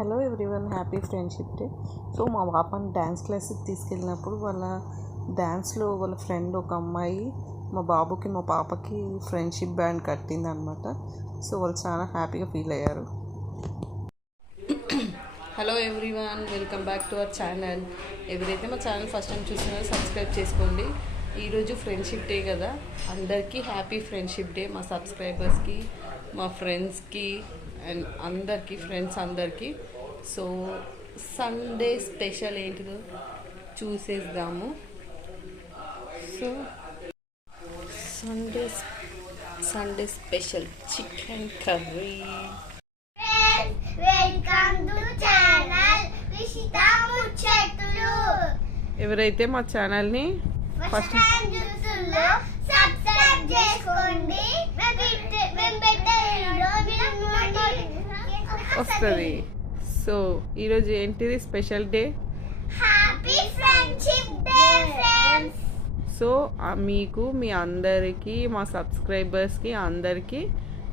Hello everyone, happy friendship day. So మా పాపని dance క్లాస్కి తీసుకెళ్ళినప్పుడు వాళ్ళ డ్యాన్స్లో వాళ్ళ ఫ్రెండ్ ఒక అమ్మాయి మా బాబుకి మా పాపకి ఫ్రెండ్షిప్ బ్యాండ్ కట్టింది అనమాట. సో వాళ్ళు చాలా హ్యాపీగా ఫీల్ అయ్యారు. Hello everyone, welcome back to our channel. ఎవరైతే మా ఛానల్ ఫస్ట్ టైం చూస్తున్నారో సబ్స్క్రైబ్ చేసుకోండి. ఈరోజు ఫ్రెండ్షిప్ డే కదా, అందరికీ హ్యాపీ ఫ్రెండ్షిప్ డే. మా సబ్స్క్రైబర్స్కి, మా ఫ్రెండ్స్కి అండ్ అందరికీ, ఫ్రెండ్స్ అందరికీ. సో సండే స్పెషల్ ఏంటిదో చూసేద్దాము. So Sunday special chicken curry. ఎవరైతే మా ఛానల్ని ఫస్ట్ సబ్స్క్రైబ్ చేసుకోండి, వస్తుంది. సో ఈరోజు ఏంటిది special day? Happy friendship day friends. So మీకు, మీ అందరికీ, మా సబ్స్క్రైబర్స్కి అందరికీ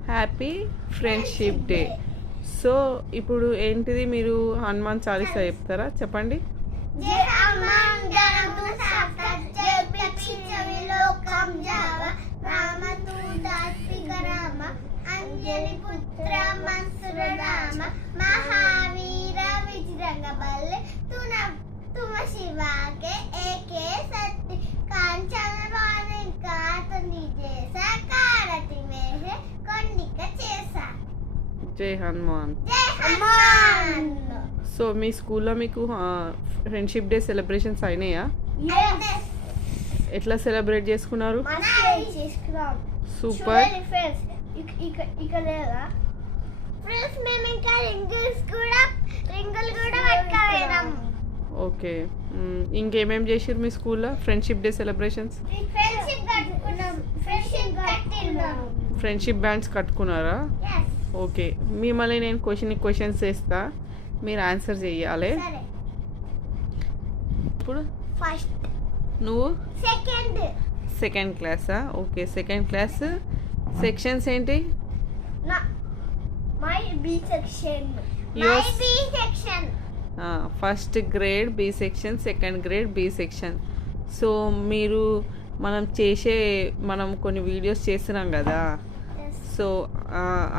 హ్యాపీ ఫ్రెండ్షిప్ డే. సో ఇప్పుడు ఏంటిది, మీరు హనుమాన్ చాలీసా చెప్తారా? చెప్పండి. జై హనుమాన్ జ్ఞానము సత్యం పిచ్చివి లోకం జావ రామదూతాత్మిక రామ అంజలి పుత్ర మన్సుర రామ మహావీర విజరంగ బల్లె तुम शिवा के एके सत्य कांचन वाणी कातनी जैसा कारति में है कोंडिक चेसा. జై హనుమాన్. जय हनुमान. సో మీ స్కూల్లో మీకు ఫ్రెండ్షిప్ డే సెలబ్రేషన్స్ అయినాయా? ఎట్లా సెలబ్రేట్ చేసుకున్నారు? సూపర్. ఫ్రెండ్స్ మేము ఇంకా రింగులు కూడా పట్టుకోవేనాం. ఓకే, ఇంకేమేం చేసారు మీ స్కూల్లో friendship day celebrations? Friendship bands కట్టుకున్నారా? ఓకే, మిమ్మల్ని నేను క్వశ్చన్స్ చేస్తా, మీరు ఆన్సర్ చెయ్యాలి. ఇప్పుడు ఫస్ట్ నువ్వు సెకండ్ క్లాసా? Okay, second class. సెక్షన్స్ ఏంటి? My B section. First grade B section, second grade B section. So మీరు మనం కొన్ని వీడియోస్ చేస్తున్నాం కదా, సో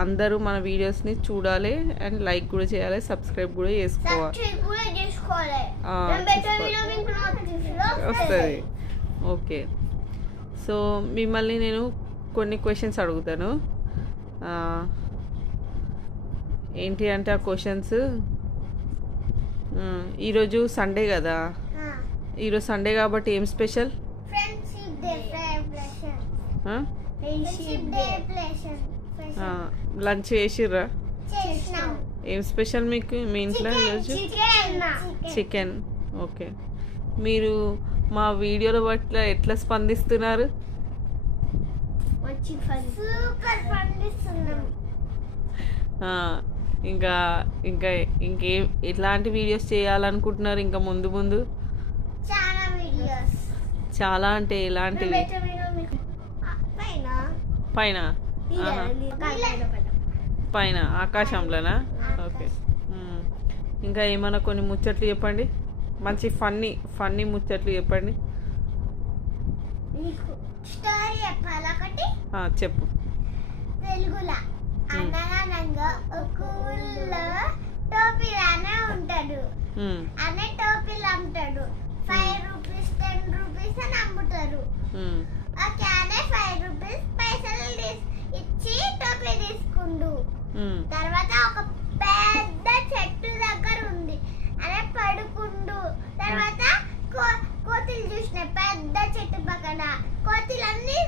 అందరూ మన వీడియోస్ని చూడాలి అండ్ లైక్ కూడా చేయాలి, సబ్స్క్రైబ్ కూడా చేసుకోవాలి. వస్తుంది. ఓకే, సో మిమ్మల్ని నేను కొన్ని క్వశ్చన్స్ అడుగుతాను. ఏంటి అంటే ఆ క్వశ్చన్స్, ఈరోజు సండే కదా, ఈరోజు సండే కాబట్టి ఏం స్పెషల్? లంచ్ చేసిర్రా? ఏం స్పెషల్ మీకు మీ ఇంట్లో ఈరోజు? చికెన్. ఓకే, మీరు మా వీడియోల పట్ల ఎట్లా స్పందిస్తున్నారు? ఇంకా ఇంకా ఇంకేం ఎట్లాంటి వీడియోస్ చేయాలనుకుంటున్నారు ఇంకా ముందు? చాలా అంటే ఎలాంటివి? పైన ఆకాశంలోనా? ఓకే, ఇంకా ఏమైనా కొన్ని ముచ్చట్లు చెప్పండి, మంచి ఫన్నీ ముచ్చట్లు చెప్పండి. చెప్పు. తెలుగులో అనగనగా ఒక ఊళ్ళో టోపీలానే ఉంటాడు. అనే టోపీలు అమ్ముతాడు. 5 రూపీస్ 10 రూపీస్ అని అమ్ముతారు. ఓకే, అనే 5 రూపీస్ పైసలు ఇచ్చి టోపీ తీసుకుండు. తర్వాత ఒక పెద్ద చెట్టు దగ్గర ఉంది, అనే పడుకుండు. తర్వాత కోతులు చూసినాయి పెద్ద చెట్టు పక్కన. కోతులన్నీ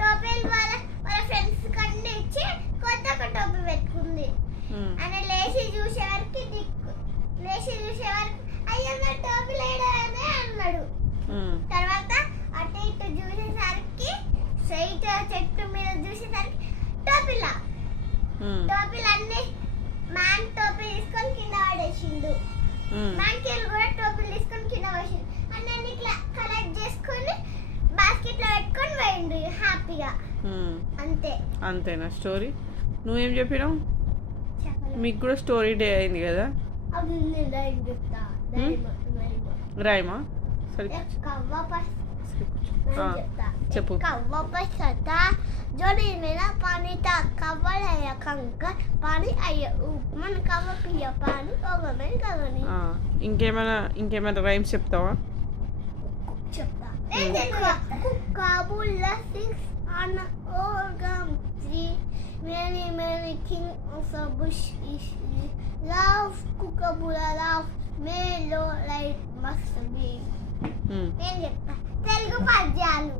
టోపీలు వాళ్ళ ఫ్రెండ్స్ కన్నా ఇచ్చి కొత్త ఒక టోపీ పెట్టుకుంది. అని లేచి చూసేవారికి అయ్యో నా టోపీ లేడనే అన్నాడు. తర్వాత అటు ఇటు చూసేసరికి స్ట్రైట్ చెట్టు మీద చూసేసరికి టోపీలన్నీ మ్యాన్ టోపీ తీసుకొని కింద పడేసిండు. మ్యాన్కేలు కూడా టోపీలు తీసుకొని కింద పడేసిండు. అన్నీ కలెక్ట్ చేసుకొని బాస్కెట్ లో పెట్టుకొని పోయిండు హ్యాపీగా. అంతేనా స్టోరీ? నువ్వేం చెప్పినావు? మీకు కూడా స్టోరీ డే అయింది కదా, అది నేను రైమ్ చెప్తా. రాయమా సరే కవ్వ ఆ, చెప్పు. కవ్వ పసత జోడి మీద పానీ తా కవ్వలయ్య కంక పానీ అయ్య మన కవ్వ పియ్య పానీ ఓగమే కవని ఆ, ఇంకేమైనా రైమ్స్ చెప్తావా? చెప్తా. కుక్కబుల్ల 6 అన్న ఓగం 3 many king of a bush is love కుక్కబుల్ల love మేలో లైట్ మస్ట్ బి. నేను చెప్తా తెలుగు పద్యాలు.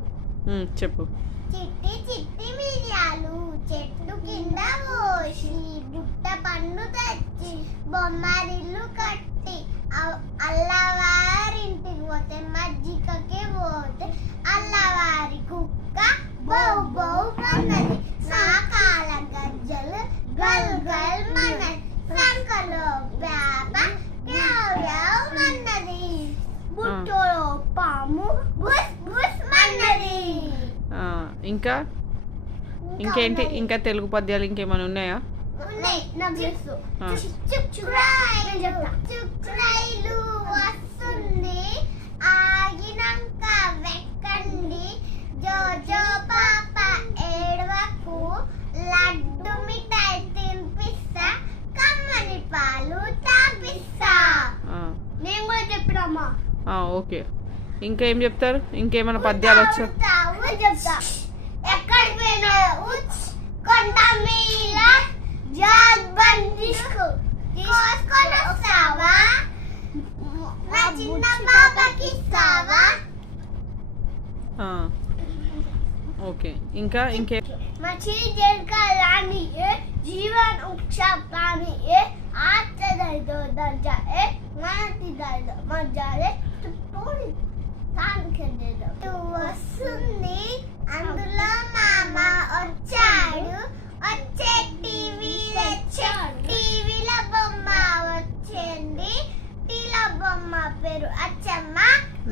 చెప్పు. చిట్టి చిట్టి మిరియాలు చెట్టు కింద పోసి బుట్ట పన్ను తెచ్చి బొమ్మరిల్లు కట్టి అల్లవారింటికి పోతే మజ్జిగకి పోతే అల్లవారి కుక్క బౌ బౌ అన్నది. నా కాల గజ్జలు గల్ గల్ మన్నది. సంకలో వేప యావ్ యావ్ మన్నది. బుట్టలో పాము బుస్ బుస్ మన్నది. ఇంకేంటి ఇంకా తెలుగు పద్యాలు ఇంకేమైనా ఉన్నాయా? ఉన్నాయి. నాకు తెలుసు. చుక్రైలు వస్తుంది ఆగినాక వెక్కండి జో జో పాప ఏడవకు లడ్డు మిఠాయి తినిపిస్తా కమ్మని పాలు తాపిస్తా. నేను కూడా చెప్పినమ్మా. ఓకే. ఇంకా ఏం చెప్తారు? ఇంకేమైనా పద్యాలు వచ్చా? చెప్తా. ఎక్కడికి పోయినా కొండ మీద జాగ్ బండిస్కు తీసుకొని వస్తావా నా చిన్న పాపకి ఇస్తావా. ఓకే. ఇంకే మచి జల్కాలాని జీవన్ ఉక్షాపాని ఆత్మదైదో దర్జాए మాతి దైదో మజారే తుపోని తాన్కెదేదో వస్తుంది అందులో మామ వచ్చాడు వచ్చే టీవీలో బొమ్మ వచ్చింది టీలో బొమ్మ పేరు అచ్చమ్మ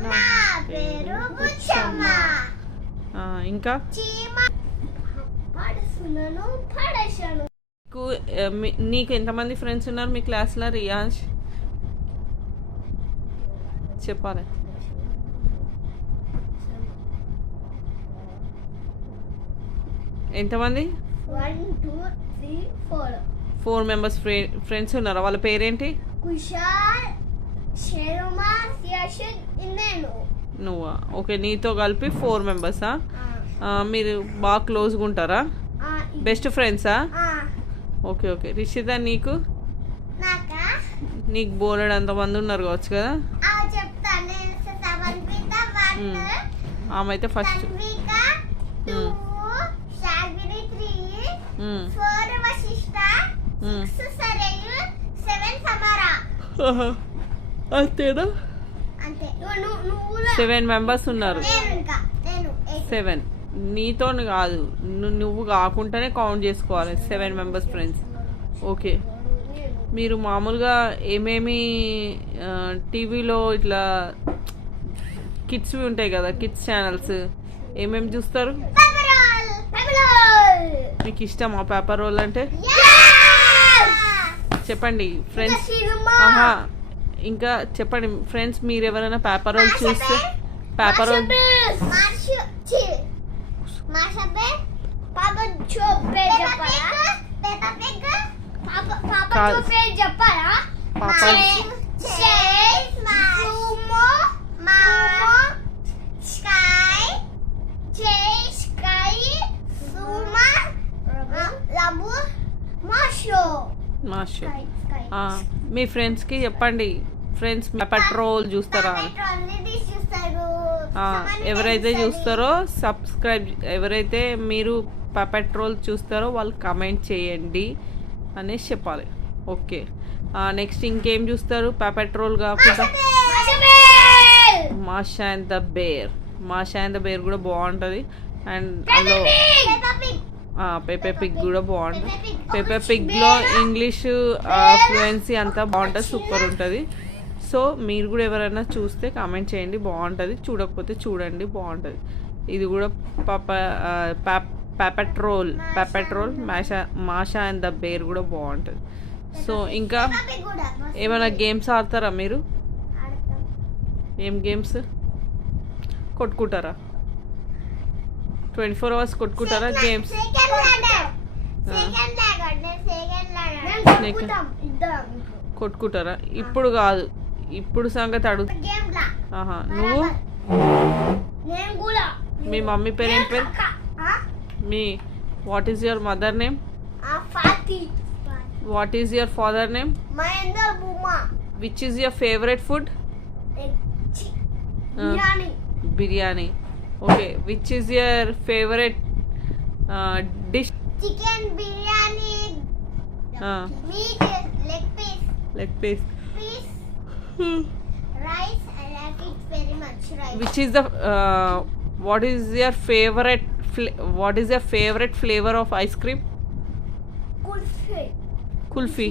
నా పేరు బుచ్చమ్మ. ఇంకా చీమ పడుస్తున్నాను పడేశాను. నీకు ఎంతమంది ఫ్రెండ్స్ ఉన్నారు మీ క్లాస్లో రియాన్స్? చెప్పాలి. ఎంతమంది? 1 2 3 4 4 మెంబర్స్ ఫ్రెండ్స్ ఉన్నారు. వాళ్ళ పేరేంటి? కుషాల్ శర్మా సియాషిద్ నేను. నువ్వా? ఓకే. నీతో కలిపి 4 మెంబర్సా? మీరు బాగా క్లోజ్గా ఉంటారా? బెస్ట్ ఫ్రెండ్సా? Okay okay. రిషిత నీకు? నీకు బోలెడు అంతమంది ఉన్నారు కావచ్చు కదా? ఆమె అయితే ఫస్ట్ అంతేనా? 7 మెంబర్స్ ఉన్నారు. 7 నీతో కాదు, నువ్వు కాకుండానే కౌంట్ చేసుకోవాలి 7 మెంబర్స్ ఫ్రెండ్స్. ఓకే. మీరు మామూలుగా ఏమేమి టీవీలో ఇట్లా కిడ్స్వి ఉంటాయి కదా, కిడ్స్ ఛానల్స్ ఏమేమి చూస్తారు? మీకు ఇష్టమా పేపర్ రోల్ అంటే? చెప్పండి ఫ్రెండ్స్. ఇంకా చెప్పండి ఫ్రెండ్స్, మీరు ఎవరైనా పేపర్ రోల్ చూస్తే పేపర్ రోల్ మీ ఫ్రెండ్స్కి చెప్పండి. ఫ్రెండ్స్ పెట్రోల్ చూస్తారా? ఎవరైతే చూస్తారో సబ్స్క్రైబ్, ఎవరైతే మీరు పెట్రోల్ చూస్తారో వాళ్ళు కమెంట్ చేయండి అనేసి చెప్పాలి. ఓకే. నెక్స్ట్ ఇంకేం చూస్తారు పెట్రోల్ కాకుండా? Masha and the Bear. Masha and the Bear కూడా బాగుంటుంది. అండ్ అందులో పెప్పర్ పిగ్ కూడా బాగుంటుంది. పెప్పర్ పిగ్లో ఇంగ్లీష్ ఫ్లూయెన్సీ అంతా బాగుంటుంది, సూపర్ ఉంటుంది. సో మీరు కూడా ఎవరైనా చూస్తే కామెంట్ చేయండి, బాగుంటుంది. చూడకపోతే చూడండి, బాగుంటుంది. ఇది కూడా patrol Masha and the Bear కూడా బాగుంటుంది. సో ఇంకా Peppa కూడా మస్తు ఏమైనా గేమ్స్ ఆడతారా మీరు? ఆడతాం. ఏం గేమ్స్? కొట్టుకుంటారా? 24 hours కొట్టుకుంటారా games? Second ladder. Second ladder. Second ladder. Snake. ఇద్దరం. కొట్టుకుంటారా? ఇప్పుడు కాదు, ఇప్పుడు సంగతి అడుగు. గేమ్ లా. ఆహా, నువ్వు? నేను కూడా. మీ మమ్మీ పేరు ఏం పేరు? మీ what is your mother name? Fathi. What is your father name? Mahender Buma. Which is your favourite food? Biryani. Biryani. Okay, which is your favourite dish? Chicken biryani. Meat leg piece. Leg piece. Piece rice. I like it very much. Rice. Which is the what is your favorite flavor of ice cream? Kulfi. Kulfi.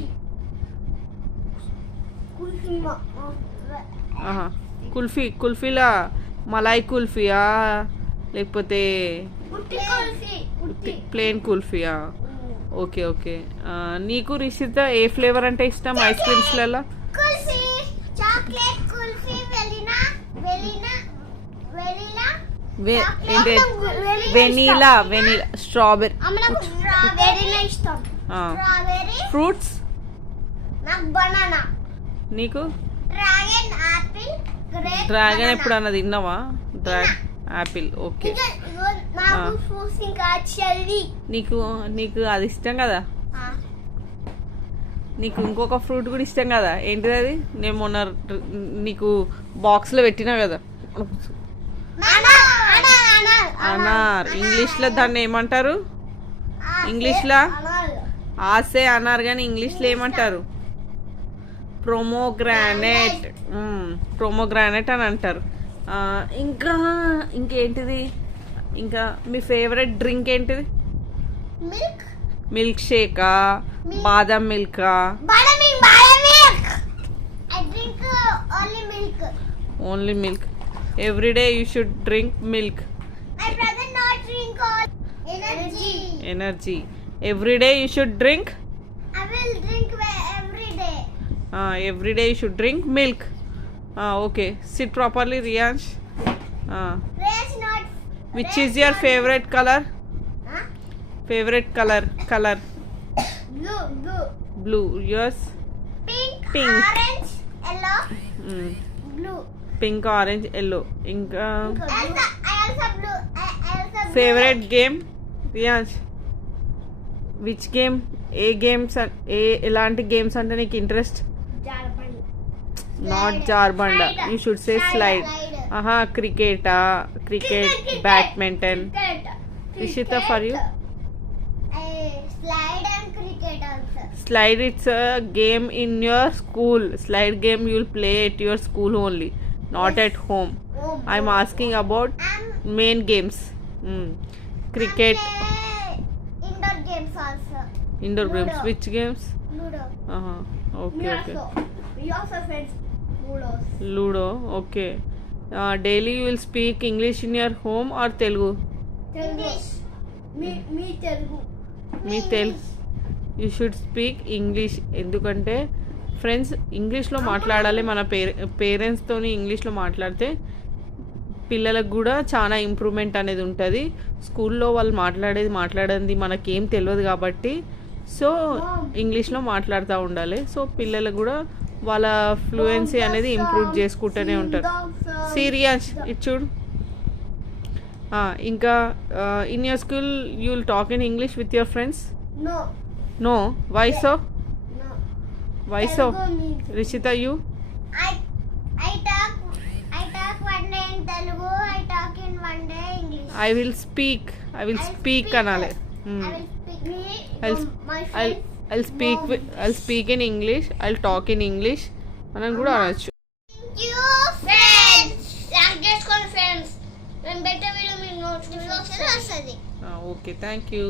Kulfi. ఆహా, కుల్ఫీలా Malay కుల్ఫీయా లేకపోతే Utti kulfi. Plain కుల్ఫీయా? Okay okay. నీకు రిషిత ఏ flavour అంటే ఇష్టం ice క్రీమ్స్లలో? Kulfi. Chocolate kulfi. Vanilla. ఏంటి? Vanilla strawberry. నాకు స్ట్రాబెరీ ఇష్టం. స్ట్రాబెరీ. ఫ్రూట్స్ నాకు బనానా. నీకు? Dragon apple. గ్రేప్. డ్రాగన్ ఎప్పుడన్నా తిన్నావా? యాపిల్. ఓకే. నాకు ఫ్రూట్స్ ఇంకా చెర్రీ. నీకు అది ఇష్టం కదా? నీకు ఇంకొక ఫ్రూట్ కూడా ఇష్టం కదా? ఏంటిది అది? నేను మొన్న నీకు బాక్స్లో పెట్టినా కదా, అనార్. ఇంగ్లీష్లో దాన్ని ఏమంటారు? ఇంగ్లీష్లో ఆసే అనార్, కానీ ఇంగ్లీష్లో ఏమంటారు? ప్రోమోగ్రానైట్ అని అంటారు. ఇంకేంటిది? ఇంకా మీ ఫేవరెట్ డ్రింక్ ఏంటిది? మిల్క్. మిల్క్ షేకా? బాదం మిల్కా? Milk. I drink only milk. Only milk. Everyday you should drink milk. My brother not drink all energy. Everyday you should drink. I will drink every day. Everyday you should drink milk. Okay, sit properly Riyans. Race not. Which is your favourite colour? Huh? Favourite colour? Blue. Blue. Yours? Pink. Orange. Yellow. Blue. Pink, orange, yellow. ఇంకా I also blue. I also blue. Favourite game Riyans? Which game? ఏ games? ఎలాంటి games అంటే నీకు interest? Jarband. Not జార్బండ, you should say slide. ఆహా, cricket, badminton. Rishita, for you? Slide and cricket also. Slide, it's a game in your school. Slide game you will play at your school only, not at home. I'm asking about main games. Cricket. Indoor games also. Indoor games. Ludo. Which games? Ludo. Okay. We also friends Ludo. Ludo. Okay. Daily you will speak English in your home or Telugu? English. Me Telugu. Me you should speak English. ఎందుకంటే friends, ఇంగ్లీష్లో మాట్లాడాలి. మన పేరెంట్స్తోని ఇంగ్లీష్లో మాట్లాడితే పిల్లలకు కూడా చాలా improvement అనేది ఉంటుంది. స్కూల్లో వాళ్ళు మాట్లాడేది మనకేం తెలియదు కాబట్టి, సో ఇంగ్లీష్లో మాట్లాడుతూ ఉండాలి. సో పిల్లలకు కూడా వాళ్ళ ఫ్లూయెన్సీ అనేది ఇంప్రూవ్ చేసుకుంటూనే ఉంటారు. సీరియస్ ఇట్ చూడు. ఇంకా in your school you will talk in English with your friends? No. Why so? Rishita, you? I talk one day in Telugu. I talk in one day English. I will speak anale. I'll speak in English. I'll talk in English. Anan kuda anachu. Thank you friends. Friends. When better video me notification వస్తది. Okay, thank you.